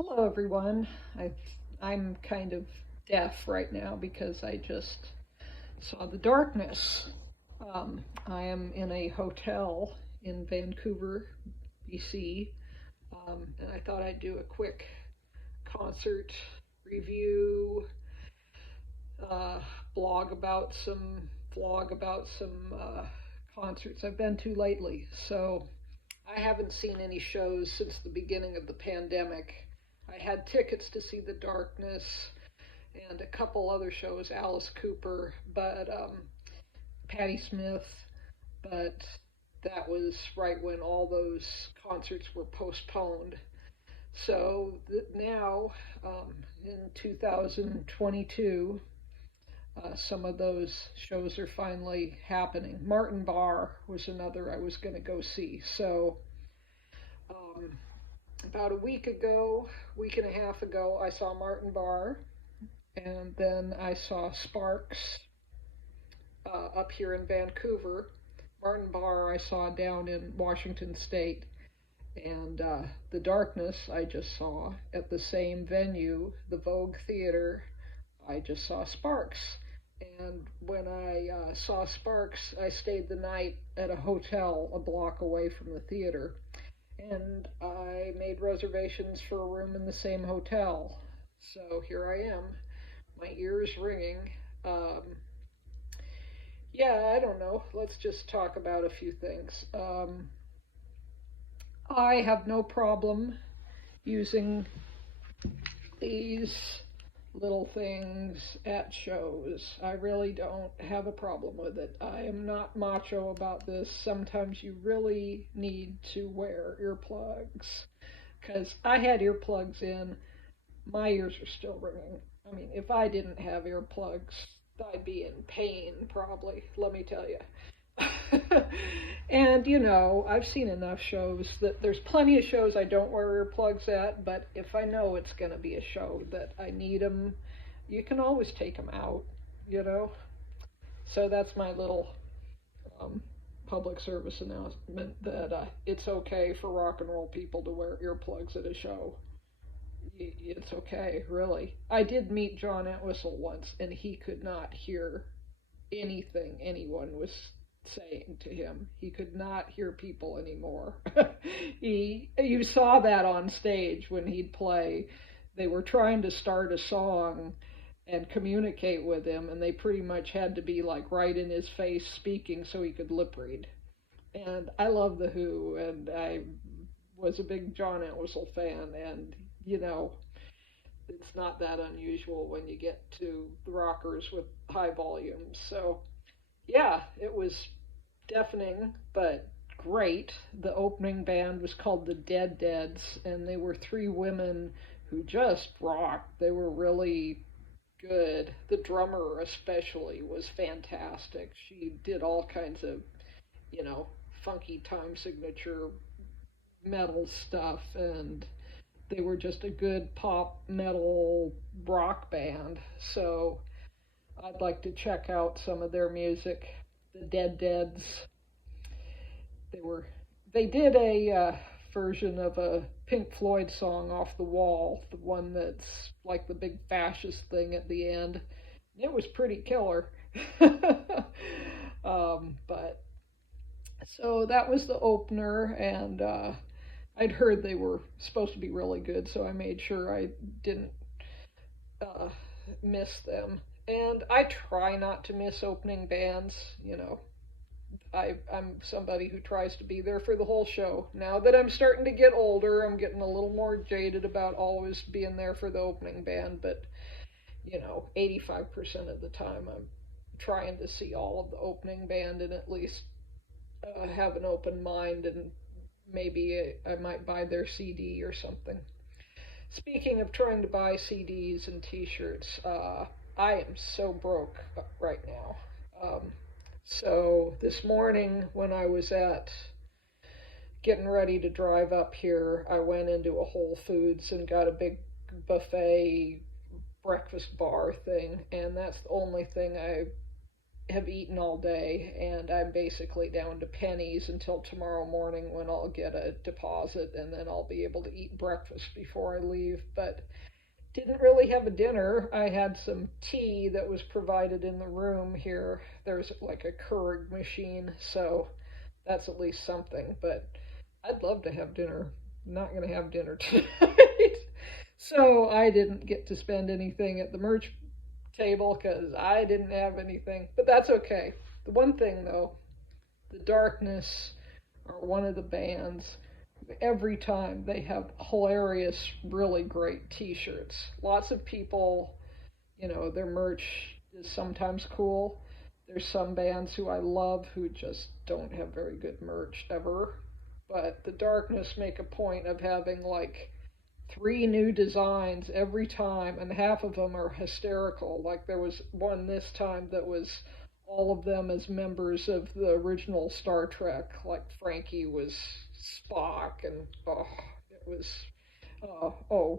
Hello, everyone. I, I'm kind of deaf right now because I just saw the darkness. I am in a hotel in Vancouver, BC, and I thought I'd do a quick concert review, uh, blog about some vlog about some concerts I've been to lately. So I haven't seen any shows since the beginning of the pandemic. I had tickets to see The Darkness and a couple other shows, Alice Cooper, but Patti Smith, but that was right when all those concerts were postponed. So now, in 2022, some of those shows are finally happening. Martin Barre was another I was going to go see. So um, about a week and a half ago, I saw Martin Barre, and then I saw Sparks up here in Vancouver. Martin Barre I saw down in Washington State, and The Darkness I just saw at the same venue, the Vogue Theater. I just saw Sparks. And when I saw Sparks, I stayed the night at a hotel a block away from the theater. And I made reservations for a room in the same hotel. So here I am, my ears ringing. Um, yeah, I don't know. Let's just talk about a few things. I have no problem using these little things at shows. I really don't have a problem with it. I am not macho about this. Sometimes you really need to wear earplugs because I had earplugs in. My ears are still ringing. I mean, if I didn't have earplugs, I'd be in pain probably, let me tell you. And I've seen enough shows that there's plenty of shows I don't wear earplugs at, but if I know it's going to be a show that I need them, you can always take them out, you know? So that's my little um, public service announcement that it's okay for rock and roll people to wear earplugs at a show. It's okay, really. I did meet John Entwistle once, and he could not hear anything anyone was saying to him. He could not hear people anymore. You saw that on stage when he'd play. They were trying to start a song and communicate with him, and they pretty much had to be like right in his face speaking so he could lip read. And I love the Who, and I was a big John Entwistle fan, and you know, it's not that unusual when you get to the rockers with high volumes. So yeah, it was deafening, but great. The opening band was called the Dead Deads, and they were three women who just rocked. They were really good. The drummer, especially, was fantastic. She did all kinds of, funky time signature metal stuff, and they were just a good pop metal rock band. So I'd like to check out some of their music. The Dead Deads. They were they did a version of a Pink Floyd song off the wall, the one that's like the big fascist thing at the end. It was pretty killer. But so that was the opener, and I'd heard they were supposed to be really good, so I made sure I didn't uh, miss them. And I try not to miss opening bands. I'm somebody who tries to be there for the whole show. Now that I'm starting to get older, I'm getting a little more jaded about always being there for the opening band, but 85% of the time I'm trying to see all of the opening band and at least have an open mind, and maybe I might buy their CD or something. Speaking of trying to buy CDs and T-shirts, I am so broke right now. So this morning, when I was at getting ready to drive up here, I went into a Whole Foods and got a big buffet breakfast bar thing, and that's the only thing I have eaten all day, and I'm basically down to pennies until tomorrow morning when I'll get a deposit, and then I'll be able to eat breakfast before I leave. But didn't really have a dinner. I had some tea that was provided in the room here. There's like a Keurig machine, so that's at least something. But I'd love to have dinner. I'm not going to have dinner tonight. So I didn't get to spend anything at the merch table because I didn't have anything. But that's okay. The one thing, though, the Darkness are one of the bands. Every time they have hilarious, really great T-shirts. Lots of people, their merch is sometimes cool. There's some bands who I love who just don't have very good merch ever. But the Darkness make a point of having like 3 new designs every time, and half of them are hysterical. Like there was one this time that was all of them as members of the original Star Trek. Like Frankie was Spock, and it was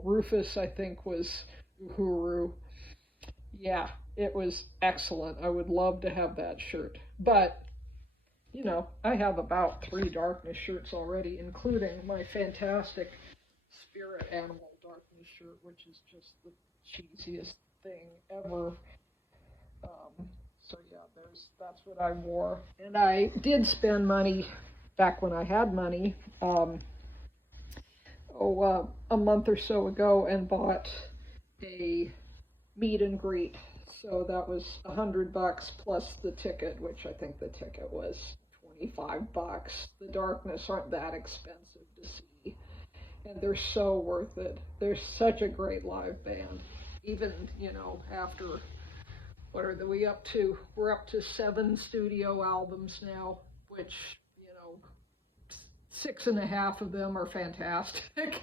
Rufus I think was Uhuru. Yeah, it was excellent. I would love to have that shirt, but I have about 3 Darkness shirts already, including my fantastic Spirit Animal Darkness shirt, which is just the cheesiest thing ever. So yeah, that's what I wore, and I did spend money back when I had money. A month or so ago, and bought a meet and greet. So that was $100 plus the ticket, which I think the ticket was $25. The Darkness aren't that expensive to see, and they're so worth it. They're such a great live band. Even, after, what are we up to? We're up to 7 studio albums now, which, 6.5 of them are fantastic.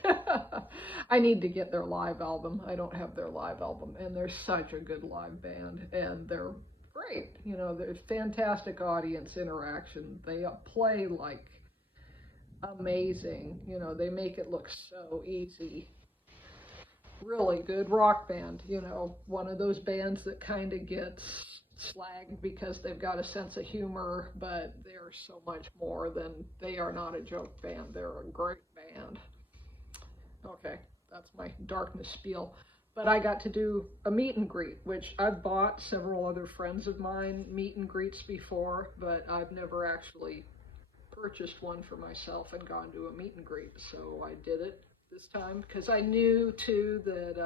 I need to get their live album. I don't have their live album, and they're such a good live band, and they're great. There's fantastic audience interaction. They play like amazing. They make it look so easy. Really good rock band. One of those bands that kind of gets slagged because they've got a sense of humor, but they're so much more than, they are not a joke band. They're a great band. Okay, that's my Darkness spiel. But I got to do a meet and greet, which I've bought several other friends of mine meet and greets before, but I've never actually purchased one for myself and gone to a meet and greet. So I did it this time because I knew too that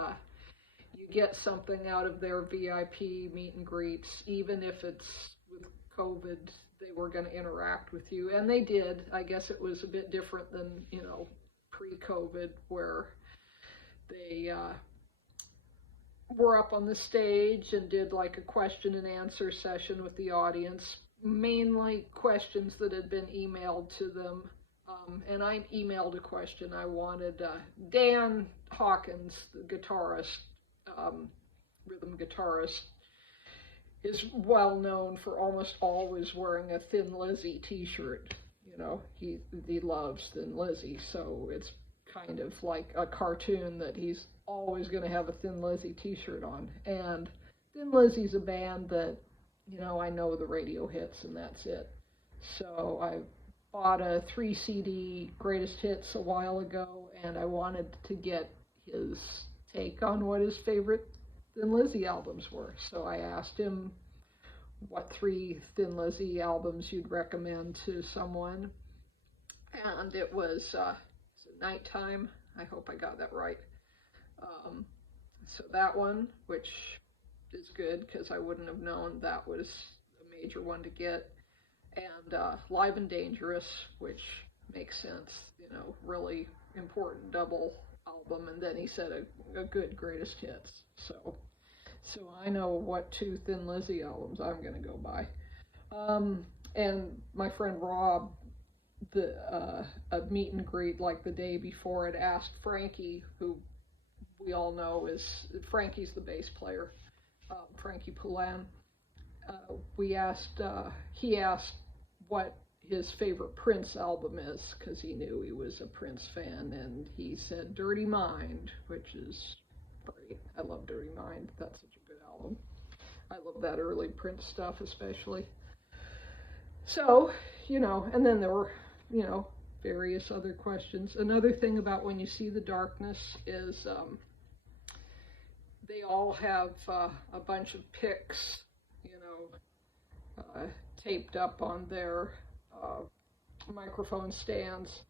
you get something out of their VIP meet and greets, even if it's with COVID, they were going to interact with you, and they did. I guess it was a bit different than, pre-COVID, where they were up on the stage and did like a question and answer session with the audience, mainly questions that had been emailed to them. And I emailed a question. I wanted Dan Hawkins, the guitarist, rhythm guitarist, is well known for almost always wearing a Thin Lizzy t-shirt. He loves Thin Lizzy, so it's kind of like a cartoon that he's always going to have a Thin Lizzy t-shirt on. And Thin Lizzy's a band that, I know the radio hits and that's it. So I bought a 3 CD greatest hits a while ago, and I wanted to get his take on what his favorite Thin Lizzy albums were. So I asked him what 3 Thin Lizzy albums you'd recommend to someone, and it was Nighttime. I hope I got that right. So that one, which is good because I wouldn't have known that was a major one to get, and Live and Dangerous, which makes sense, really important double album. And then he said a good greatest hits. So I know what 2 Thin Lizzy albums I'm going to go by. And my friend Rob, a meet and greet like the day before, had asked Frankie, who we all know Frankie's the bass player, Frankie Poulan. He asked what his favorite Prince album is, because he knew he was a Prince fan, and he said Dirty Mind, which is great. I love Dirty Mind. That's such a good album. I love that early Prince stuff especially. So, and then there were, various other questions. Another thing about When You See the Darkness is they all have a bunch of pics, taped up on their microphone stands,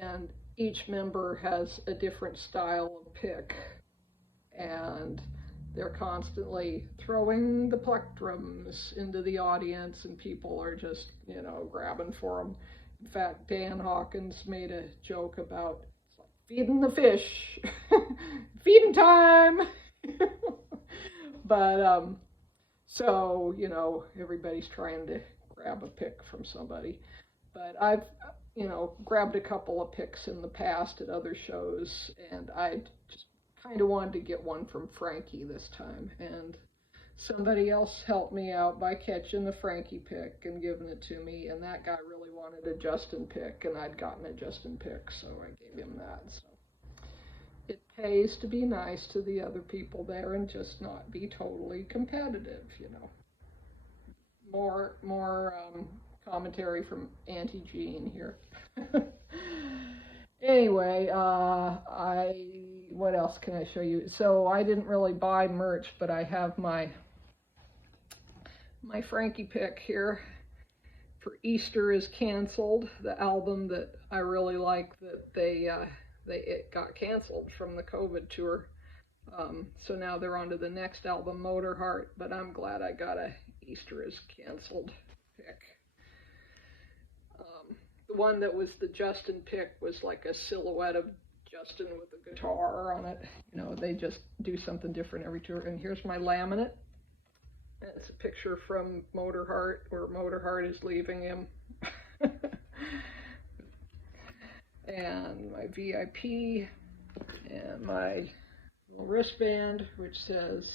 and each member has a different style of pick, and they're constantly throwing the plectrums into the audience, and people are just, grabbing for them. In fact, Dan Hawkins made a joke about feeding the fish, feeding time. But so everybody's trying to grab a pick from somebody. But I've grabbed a couple of picks in the past at other shows, and I just kind of wanted to get one from Frankie this time, and somebody else helped me out by catching the Frankie pick and giving it to me, and that guy really wanted a Justin pick, and I'd gotten a Justin pick, so I gave him that. So it pays to be nice to the other people there and just not be totally competitive, More commentary from Auntie Jean here. Anyway, what else can I show you? So I didn't really buy merch, but I have my Frankie pick here for Easter is Canceled, the album that I really like that it got canceled from the COVID tour. So now they're on to the next album, Motorheart, but I'm glad I got a Easter is Canceled pick. The one that was the Justin pick was like a silhouette of Justin with a guitar on it. They just do something different every tour. And here's my laminate. It's a picture from Motorheart where Motorheart is leaving him. And my VIP and my little wristband, which says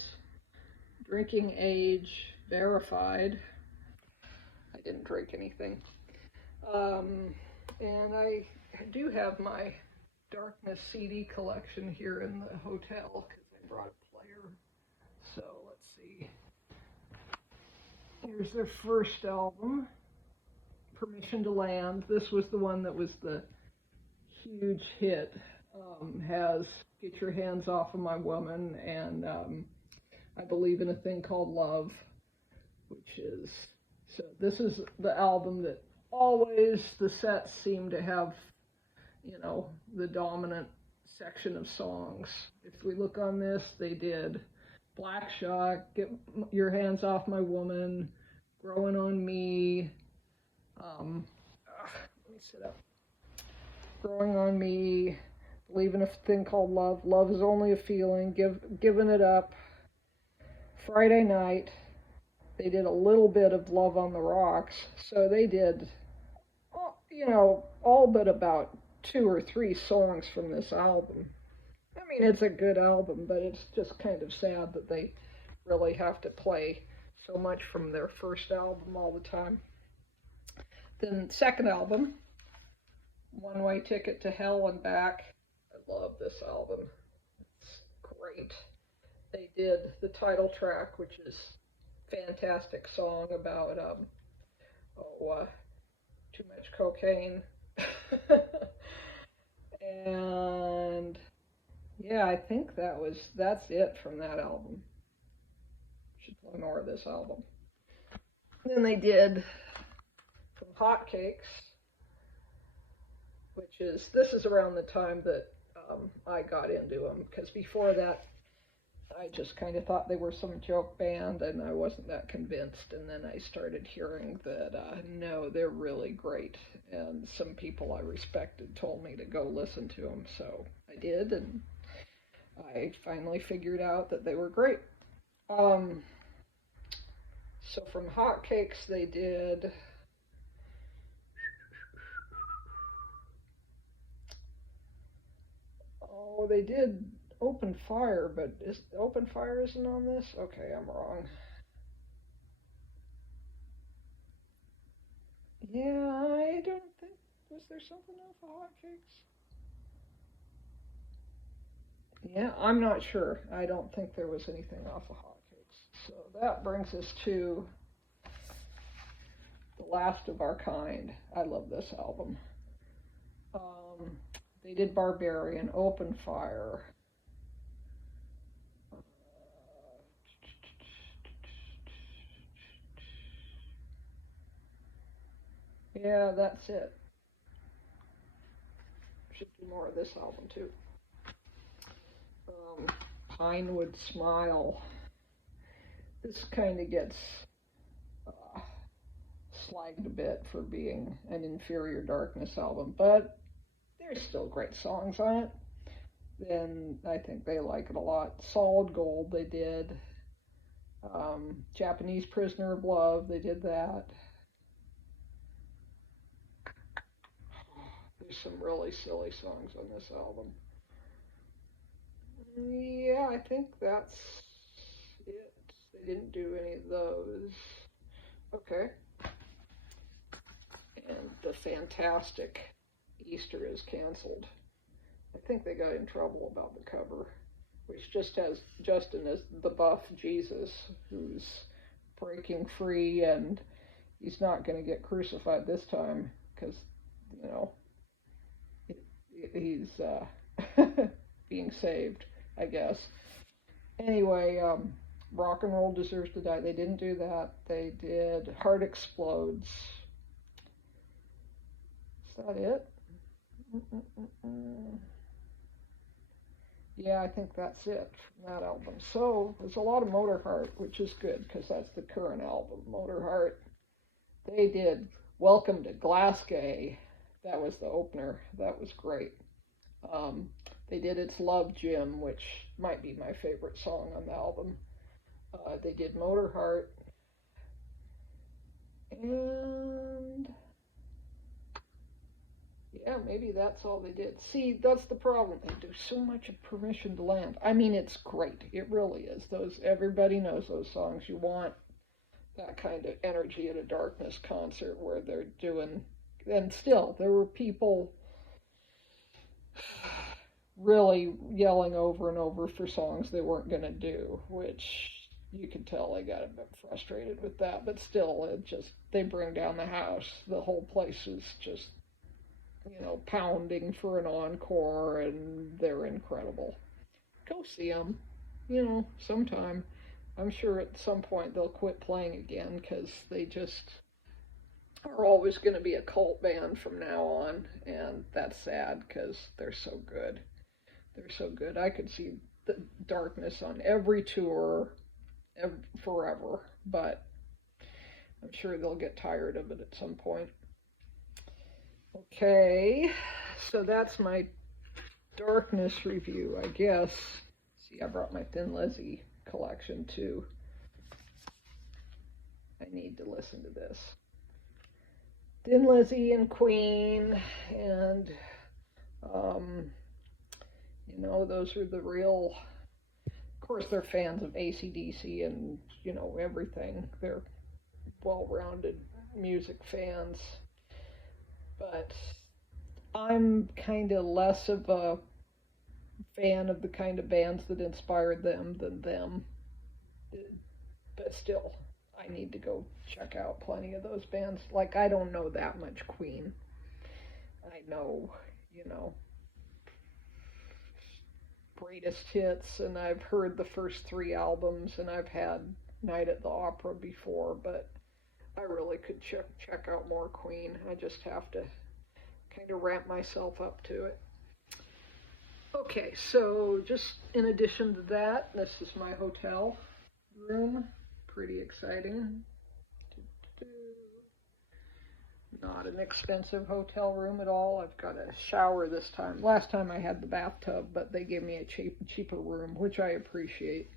drinking age verified. I didn't drink anything. And I do have my Darkness CD collection here in the hotel because I brought a player. So let's see. Here's their first album, Permission to Land. This was the one that was the huge hit. Has Get Your Hands Off of My Woman and I Believe in a Thing Called Love, which is, so this is the album that always the sets seem to have, the dominant section of songs. If we look on this, they did Black Shock, Get Your Hands Off My Woman, Growing on Me, let me sit up. Growing on Me, Believe in a Thing Called Love, Love is Only a Feeling, Giving It Up, Friday Night. They did a little bit of Love on the Rocks, so they did, all but about 2 or 3 songs from this album. I mean, it's a good album, but it's just kind of sad that they really have to play so much from their first album all the time. Then second album, One Way Ticket to Hell and Back. I love this album. It's great. They did the title track, which is a fantastic song about too much cocaine. And yeah, I think that's it from that album. Should play more of this album. Then they did from Hotcakes, this is around the time that I got into them, because before that I just kind of thought they were some joke band and I wasn't that convinced, and then I started hearing that no, they're really great, and some people I respected told me to go listen to them, so I did, and I finally figured out that they were great. So from Hotcakes they did they did Open Fire, but Open Fire isn't on this? Okay, I'm wrong. Yeah, I don't think, was there something off of Hotcakes? Yeah, I'm not sure. I don't think there was anything off of Hotcakes. So that brings us to The Last of Our Kind. I love this album. Um, they did Barbarian, Open Fire. Yeah, that's it. Should do more of this album too. Um, Pinewood Smile. This kind of gets uh, slagged a bit for being an Inferior Darkness album, but there's still great songs on it. And I think they like it a lot. Solid Gold, they did. Japanese Prisoner of Love, they did that. There's some really silly songs on this album. Yeah, I think that's it. They didn't do any of those. Okay. And the fantastic Easter is canceled. I think they got in trouble about the cover, which just has Justin as the buff Jesus who's breaking free, and he's not going to get crucified this time because, you know, he's being saved, I guess. Anyway, Rock and Roll Deserves to Die. They didn't do that. They did Heart Explodes. Is that it? Mm-mm-mm-mm. Yeah, I think that's it from that album. So there's a lot of Motorheart, which is good because that's the current album, Motorheart. They did Welcome to Glasgow. That was the opener. That was great. Um, they did It's Love Jim, which might be my favorite song on the album. They did Motorheart. And yeah, maybe that's all they did. See, that's the problem. They do so much of Permission to Land. I mean, it's great. It really is. Those everybody knows those songs. You want that kind of energy at a Darkness concert where they're doing. And still, there were people really yelling over and over for songs they weren't going to do, which you could tell they got a bit frustrated with that. But still, it just they bring down the house. The whole place is just pounding for an encore, and they're incredible. Go see them, sometime. I'm sure at some point they'll quit playing again because they just are always going to be a cult band from now on, and that's sad because they're so good. They're so good. I could see the Darkness on every tour forever, but I'm sure they'll get tired of it at some point. Okay, so that's my Darkness review, I guess. See, I brought my Thin Lizzy collection too. I need to listen to this. Thin Lizzy and Queen, and those are the real. Of course, they're fans of AC/DC and everything. They're well-rounded music fans. But I'm kind of less of a fan of the kind of bands that inspired them than them. But still, I need to go check out plenty of those bands. Like, I don't know that much Queen. I know, greatest hits, and I've heard the first three albums, and I've had Night at the Opera before, but I really could check out more Queen. I just have to kind of ramp myself up to it. Okay, so just in addition to that, this is my hotel room. Pretty exciting. Not an expensive hotel room at all. I've got a shower this time. Last time I had the bathtub, but they gave me a cheaper room, which I appreciate.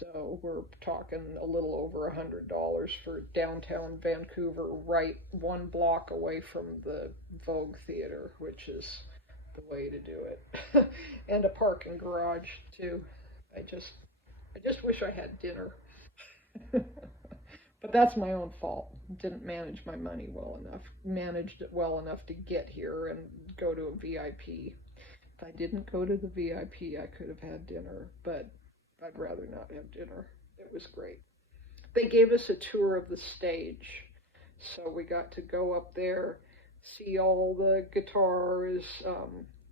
So we're talking a little over $100 for downtown Vancouver, right 1 block away from the Vogue Theater, which is the way to do it. And a parking garage too. I just wish I had dinner. But that's my own fault. Didn't manage my money well enough. Managed it well enough to get here and go to a VIP. If I didn't go to the VIP, I could have had dinner. But I'd rather not have dinner. It was great. They gave us a tour of the stage, so we got to go up there, see all the guitars,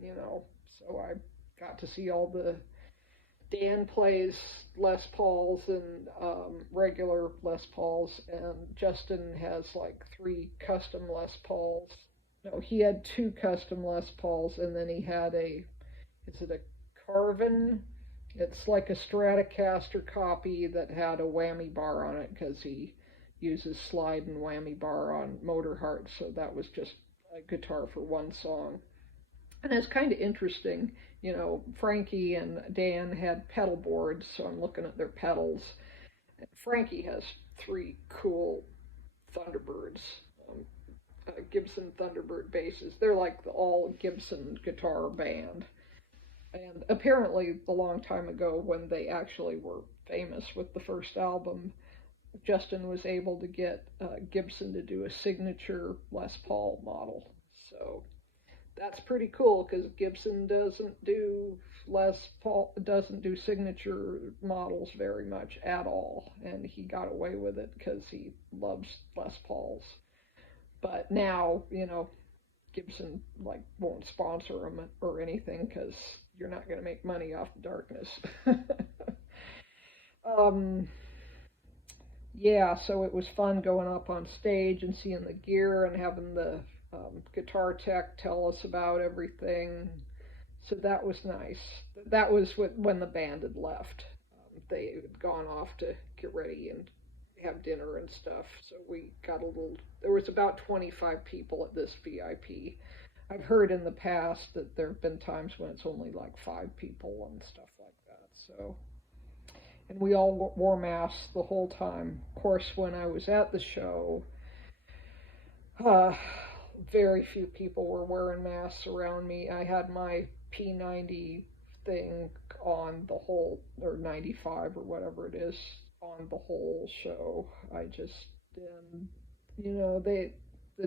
you know. So I got to see all the Dan plays Les Pauls and regular Les Pauls, and Justin has like three custom Les Pauls. No, he had two custom Les Pauls, and then he had is it a Carvin? It's like a Stratocaster copy that had a whammy bar on it because he uses slide and whammy bar on Motor Heart, so that was just a guitar for one song. And it's kind of interesting, you know, Frankie and Dan had pedal boards, so I'm looking at their pedals. Frankie has three cool Thunderbirds, Gibson Thunderbird basses. They're like the all Gibson guitar band. And apparently, a long time ago, when they actually were famous with the first album, Justin was able to get Gibson to do a signature Les Paul model. So that's pretty cool because Gibson doesn't do signature models very much at all, and he got away with it because he loves Les Pauls. But now, you know, Gibson like won't sponsor him or anything because you're not going to make money off darkness. um, yeah, so it was fun going up on stage and seeing the gear and having the guitar tech tell us about everything. So that was nice. That was when the band had left. They had gone off to get ready and have dinner and stuff. So we got a little. There was about 25 people at this VIP. I've heard in the past that there have been times when it's only like 5 people and stuff like that. So, and we all wore masks the whole time. Of course, when I was at the show, uh, very few people were wearing masks around me. I had my P90 thing on the whole, or 95 or whatever it is, on the whole show. I just, you know, the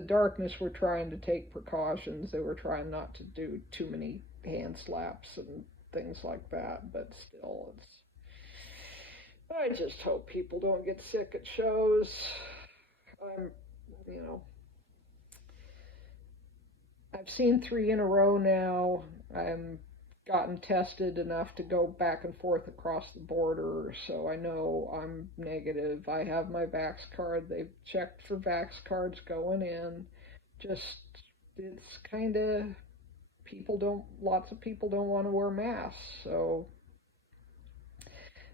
darkness were trying to take precautions. They were trying not to do too many hand slaps and things like that, but still, I just hope people don't get sick at shows. I'm, you know, I've seen 3 in a row now. I'm gotten tested enough to go back and forth across the border, so I know I'm negative. I have my Vax card. They've checked for Vax cards going in. Just, it's kind of, lots of people don't want to wear masks, so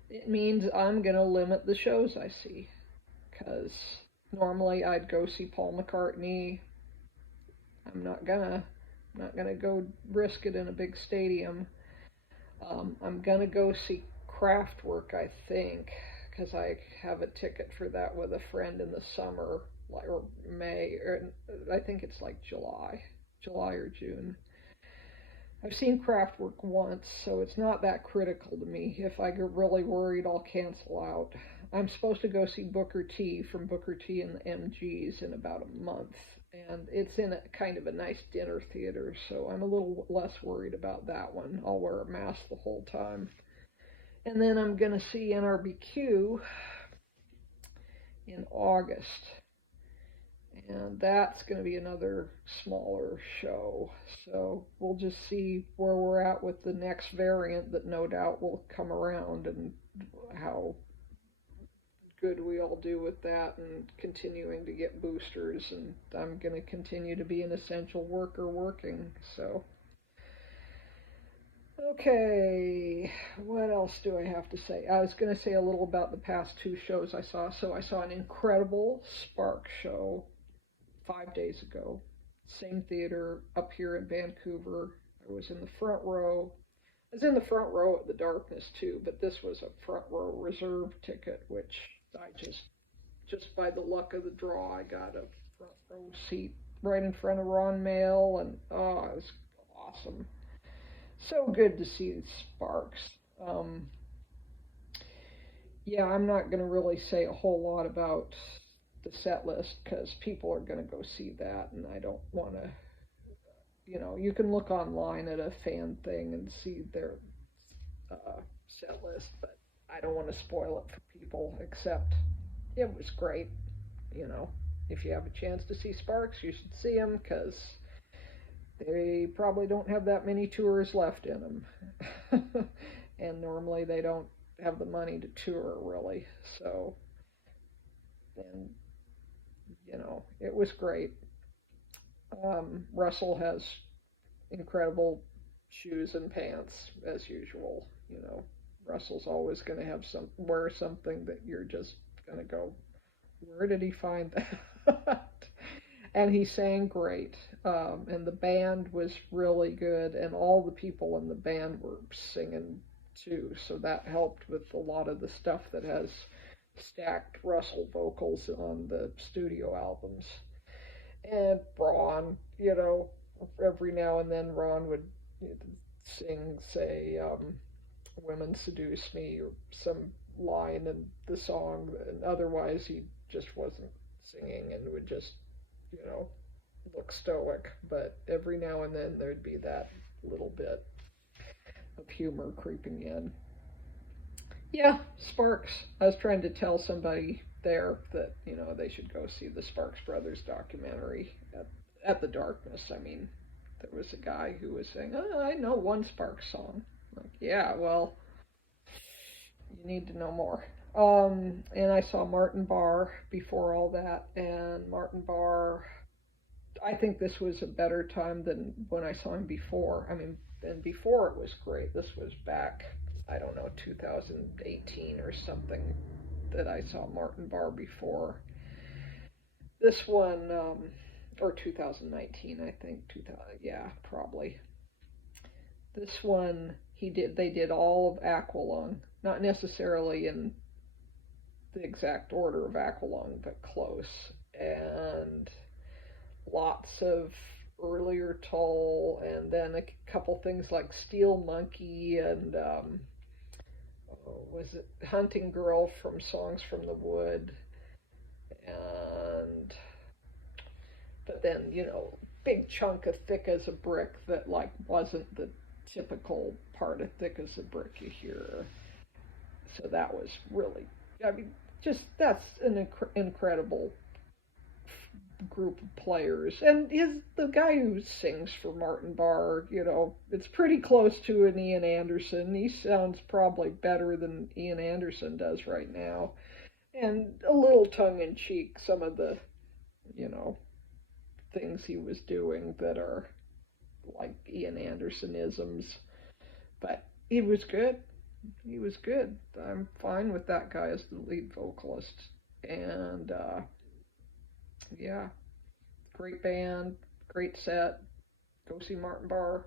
it means I'm going to limit the shows I see. Because normally I'd go see Paul McCartney. I'm not gonna go risk it in a big stadium. I'm gonna go see Kraftwerk, I think, because I have a ticket for that with a friend in the summer, or May, or I think it's like July or June. I've seen Kraftwerk once, so it's not that critical to me. If I get really worried, I'll cancel out. I'm supposed to go see Booker T from Booker T and the MGs in about a month, and it's in a kind of a nice dinner theater, so I'm a little less worried about that one. I'll wear a mask the whole time. And then I'm going to see NRBQ in August, and that's going to be another smaller show. So we'll just see where we're at with the next variant that no doubt will come around, and how good we all do with that, and continuing to get boosters. And I'm going to continue to be an essential worker working. So, okay, what else do I have to say? I was going to say a little about the past 2 shows I saw. So I saw an incredible Spark show 5 days ago. Same theater up here in Vancouver. I was in the front row. I was in the front row at the Darkness too, but this was a front row reserve ticket, which I just by the luck of the draw, I got a front row seat right in front of Ron Mail, and oh, it was awesome. So good to see Sparks. Um, yeah, I'm not going to really say a whole lot about the set list because people are going to go see that, and I don't want to. You know, you can look online at a fan thing and see their set list, but I don't want to spoil it for people, except it was great. You know, if you have a chance to see Sparks, you should see them because they probably don't have that many tours left in them. And normally they don't have the money to tour, really. So, and, it was great. Russell has incredible shoes and pants, as usual. Russell's always going to have wear something that you're just going to go, where did he find that? And he sang great. And the band was really good, and all the people in the band were singing too, so that helped with a lot of the stuff that has stacked Russell vocals on the studio albums. And Ron, every now and then Ron would sing, say, Women Seduce Me, or some line in the song, and otherwise he just wasn't singing and would just, you know, look stoic. But every now and then there'd be that little bit of humor creeping in. Yeah, Sparks. I was trying to tell somebody there that, they should go see the Sparks Brothers documentary at the Darkness. I mean, there was a guy who was saying, "Oh, I know one Sparks song." I'm like, yeah, well, you need to know more. And I saw Martin Barre before all that, and Martin Barre, I think this was a better time than when I saw him before. I mean, and before it was great. This was back, I don't know, 2018 or something that I saw Martin Barre before. This one, or 2019, I think. 2000, yeah, probably. This one, they did all of Aqualung, not necessarily in the exact order of Aqualung, but close. And lots of earlier Toll, and then a couple things like Steel Monkey and was it Hunting Girl from Songs from the Wood, and but then big chunk of Thick as a Brick that like wasn't the typical part of Thick as a Brick you hear. So that was really, I mean, just that's an incredible group of players. And the guy who sings for Martin Barre, it's pretty close to an Ian Anderson. He sounds probably better than Ian Anderson does right now. And a little tongue in cheek, some of the, things he was doing that are like Ian Andersonisms. But he was good. He was good. I'm fine with that guy as the lead vocalist. And yeah, great band, great set. Go see Martin Barre.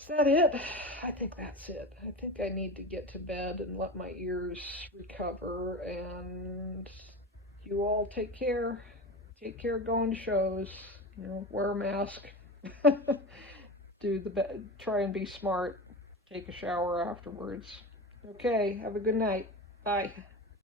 Is that it? I think that's it. I think I need to get to bed and let my ears recover. And you all take care. Take care going to shows. Wear a mask. Try and be smart. Take a shower afterwards. Okay, have a good night. Bye.